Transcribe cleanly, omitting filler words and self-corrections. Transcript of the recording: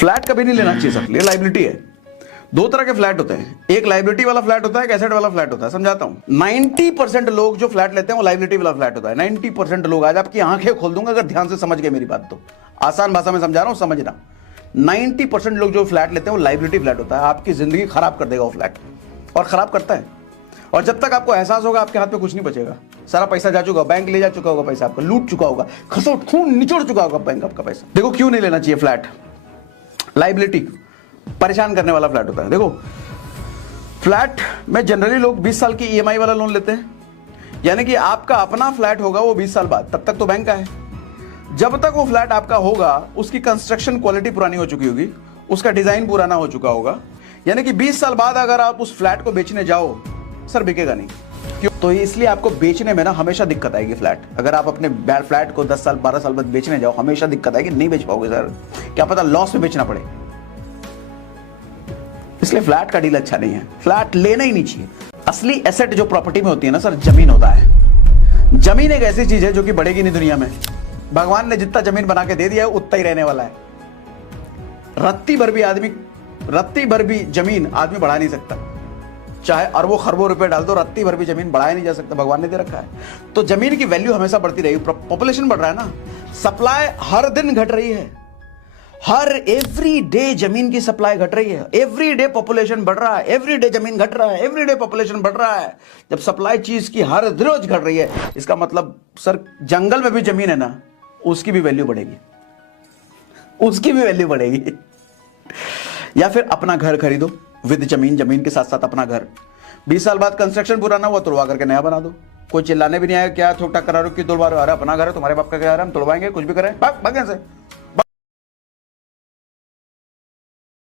Flat कभी नहीं लेना चाहिए सर, ये लाइबिलिटी है। दो तरह के फ्लैट होते हैं, एक लाइबिलिटी वाला फ्लैट होता है, एक एसेट वाला फ्लैट होता है। समझाता हूं, 90% लोग जो फ्लैट लेते हैं वो लाइबिलिटी वाला फ्लैट होता है। 90% लोग, आज आपकी आंखें खोल दूंगा अगर ध्यान से समझ गए मेरी बात तो, आसान भाषा में समझा रहा हूं, समझना। 90% लोग जो फ्लैट लेते हैं वो लाइबिलिटी फ्लैट होता है। आपकी जिंदगी खराब कर देगा वो फ्लैट, और खराब करता है। और जब तक आपको एहसास होगा आपके हाथ में कुछ नहीं बचेगा, सारा पैसा जा चुका, बैंक ले जा चुका होगा, पैसा आपका लूट चुका होगा, खसोट खून निचोड़ चुका होगा बैंक आपका पैसा। देखो क्यों नहीं लेना चाहिए फ्लैट, लाइबिलिटी परेशान करने वाला फ्लैट होता है। देखो फ्लैट में जनरली लोग 20 साल की ईएमआई वाला लोन लेते हैं, यानी कि आपका अपना फ्लैट होगा वो 20 साल बाद, तब तक तो बैंक का है। जब तक वो फ्लैट आपका होगा उसकी कंस्ट्रक्शन क्वालिटी पुरानी हो चुकी होगी, उसका डिजाइन पुराना हो चुका होगा, यानी कि 20 साल बाद अगर आप उस फ्लैट को बेचने जाओ सर बिकेगा नहीं। क्यों? तो इसलिए आपको बेचने में ना हमेशा दिक्कत आएगी। फ्लैट अगर आप अपने फ्लैट को 10 साल 12 साल बाद बेचने जाओ, हमेशा दिक्कत आएगी, नहीं बेच पाओगे सर, क्या पता लॉस में बेचना पड़े। इसलिए फ्लैट का डील अच्छा नहीं है, फ्लैट लेना ही नहीं चाहिए। असली एसेट जो प्रॉपर्टी में होती है ना सर, जमीन होता है। जमीन एक ऐसी चीज है जो कि बढ़ेगी नहीं दुनिया में। भगवान ने जितना जमीन बना के दे दिया है उतना ही रहने वाला है। रत्ती भर भी जमीन आदमी बढ़ा नहीं सकता, चाहे अरबों खरबों रुपए डाल दो, रत्ती भर भी जमीन बढ़ाया नहीं जा सकता, भगवान ने दे रखा है। तो जमीन की वैल्यू हमेशा बढ़ती रहेगी। पॉपुलेशन बढ़ रहा है ना, सप्लाई हर दिन घट रही है, हर एवरी डे जमीन की सप्लाई घट रही है, एवरी डे पॉपुलेशन बढ़ रहा है, एवरी डे जमीन घट रहा है, एवरी डे पॉपुलेशन बढ़ रहा है। जब सप्लाई चीज की हर रोज घट रही है, इसका मतलब सर जंगल में भी जमीन है ना, उसकी भी वैल्यू बढ़ेगी, उसकी भी वैल्यू बढ़ेगी। या फिर अपना घर खरीदो विद जमीन, जमीन के साथ साथ अपना घर। 20 साल बाद कंस्ट्रक्शन पुराना हुआ तोड़वा करके नया बना दो, कोई चिल्लाने भी नहीं आया क्या ठोक ठाक करा रहे हो कि तोड़वा रहे हो, अरे अपना घर है, तुम्हारे बाप का घर है, हम तोड़वाएंगे, कुछ भी करें, भाग से।